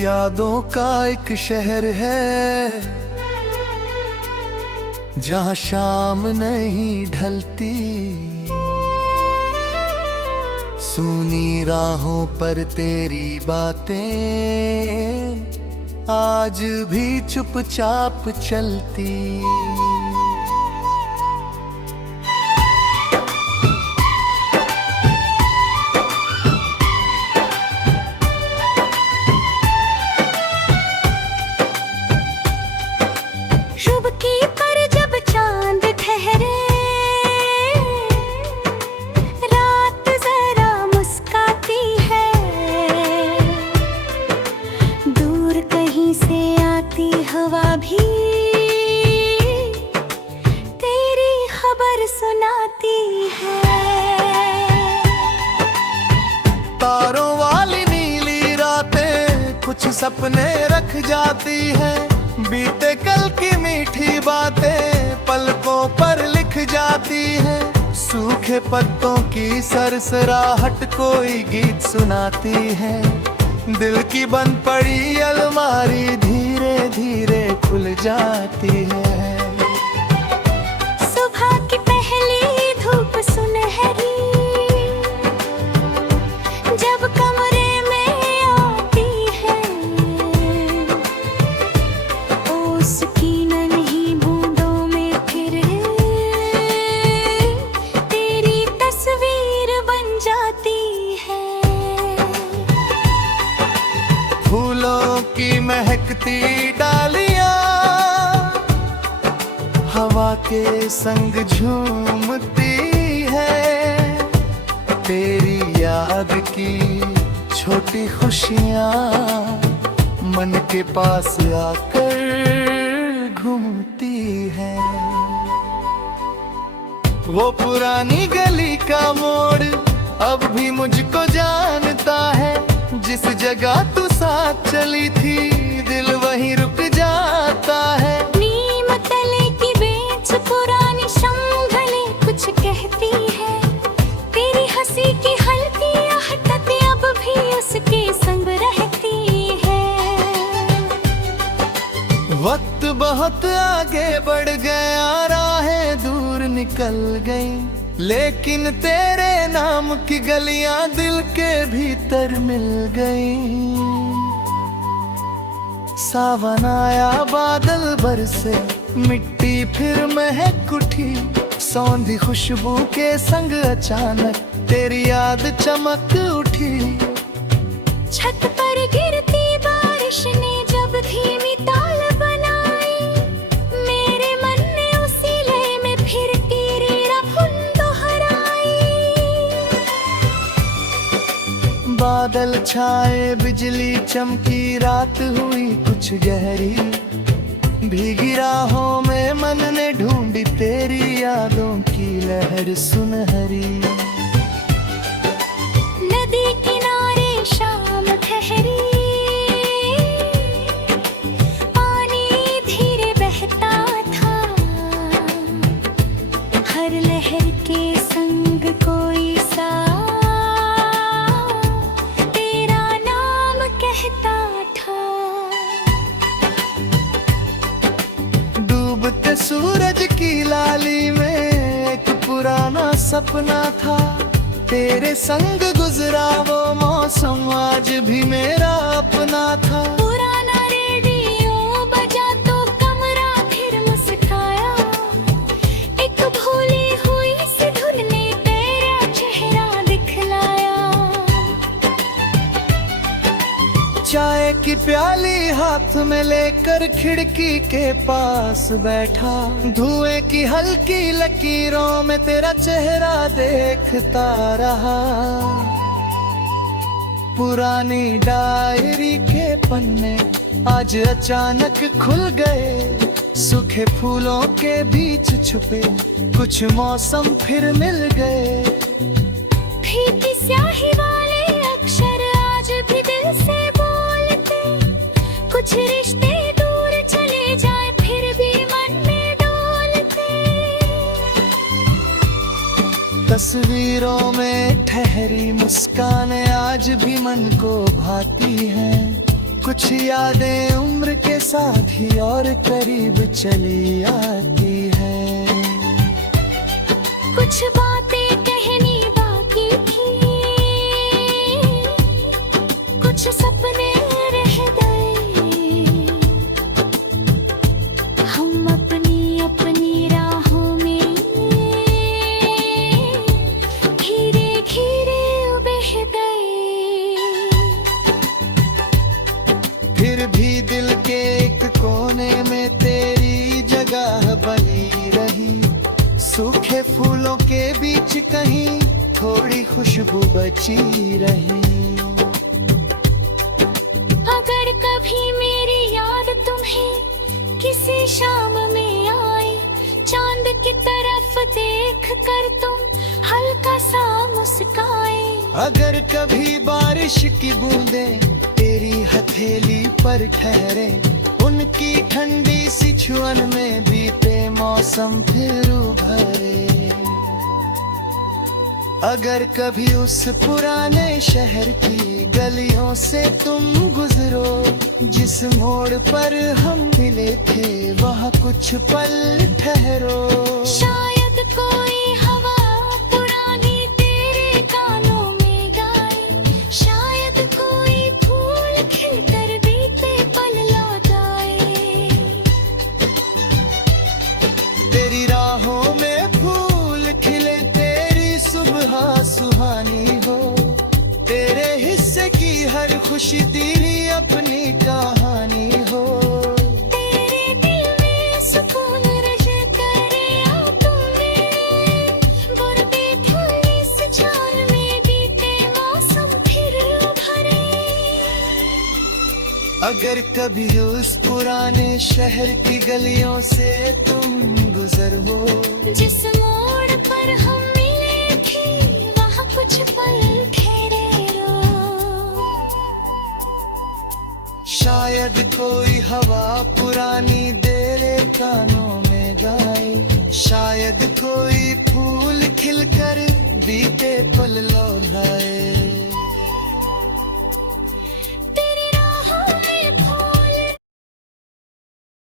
यादों का एक शहर है जहाँ शाम नहीं ढलती, सुनी राहों पर तेरी बातें आज भी चुपचाप चलती। हवा भी तेरी खबर सुनाती है। तारों वाली नीली रातें कुछ सपने रख जाती है, बीते कल की मीठी बातें पलकों पर लिख जाती है। सूखे पत्तों की सरसराहट कोई गीत सुनाती है, दिल की बंद पड़ी अलमारी धीरे धीरे खुल जाती है। सुबह की पहली धूप सुनहरी जब कमरे में आती है, उसकी नन्ही बूंदों में फिर तेरी तस्वीर बन जाती है। फूलों की महकती डालियां हवा के संग झूमती है, तेरी याद की छोटी खुशियां मन के पास आकर घूमती है। वो पुरानी गली का मोड़ अब भी मुझको जानता है, जिस जगह तू साथ चली थी दिल वहीं रुक जाता है। नीम तले की बेंच पुरानी शंभले कुछ कहती है, तेरी हंसी की हल्की आहट अब भी उसके संग रहती है। वक्त बहुत आगे बढ़ गया, राहें दूर निकल गई, लेकिन तेरे नाम की गलियां दिल के भीतर मिल गई। सावन आया बादल बरसे, मिट्टी फिर महक उठी, सौंधी खुशबू के संग अचानक तेरी याद चमक उठी। छत पर गिरती बारिश ने जब धीमी ताल बनाई, मेरे मन ने उसी लय में फिर तेरी रफुन दोहराई। बादल छाए बिजली चमकी, रात हुई कुछ गहरी, भीगी राहों में मन ने ढूंढी तेरी यादों की लहर सुनहरी। नदी किनारे शाम ठहरी, पानी धीरे बहता था, हर लहर के संग कोई सा तेरा नाम कहता था। डूबते सूरज की लाली में एक पुराना सपना था, तेरे संग गुजरा वो मौसम आज भी मेरा अपना था। पुराना रेडियो बजा तो कमरा फिर मुस्काया, एक भूली हुई सी धुन ने तेरा चेहरा दिखलाया। चाय की प्याली हाथ में लेकर खिड़की के पास बैठा, धुएं की हल्की लकीरों में तेरा चेहरा देखता रहा। पुरानी डायरी के पन्ने आज अचानक खुल गए, सूखे फूलों के बीच छुपे कुछ मौसम फिर मिल गए। फीकी स्याही वाले अक्षर आज भी दिल से बोलते, कुछ रिश्ते दूर चले जाए फिर भी मन में डोलते। तस्वीरों में ठहरी मुस्कानें आज भी मन को भाती हैं, कुछ यादें उम्र के साथ ही और करीब चली आती है। कुछ बातें कहनी बाकी थी, कुछ सपने रह गए। हम अपनी अपनी राहों में धीरे धीरे बह गए। फिर भी दिल के एक कोने में तेरी जगह बनी रही। सूखे फूलों के बीच कहीं थोड़ी खुशबू बची रही। अगर कभी मेरी याद तुम्हें किसी शाम में आए, चांद की तरफ देख कर तुम हल्का सा मुस्काए। अगर कभी बारिश की बूंदें तेरी हथेली पर ठहरे, उनकी ठंडी सी छुअन में बीते मौसम फिर उभरे। अगर कभी उस पुराने शहर की गलियों से तुम गुजरो, जिस मोड़ पर हम मिले थे वहाँ कुछ पल ठहरो। शायद कोई हवा पुरानी तेरे कानों में गाए, शायद कोई फूल खिलकर बीते पल लौट आए। तेरी राहों में फूल खिले, तेरी सुबह सुहानी हो। तेरे हिस्से की हर खुशी तेरी अपनी कहानी हो। तेरे दिल में सुकून रज करे आ तुमने, गुर्बे थोड़ी सी जान में बीते मौसम फिर उभरे। अगर कभी उस पुराने शहर की गलियों से तुम गुजरो, जिस मोड़ पर हम मिले थे वहाँ कुछ पल ठहरे रहो। शायद कोई हवा पुरानी तेरे कानों में गाए, शायद कोई फूल खिलकर बीते पल लौटाए।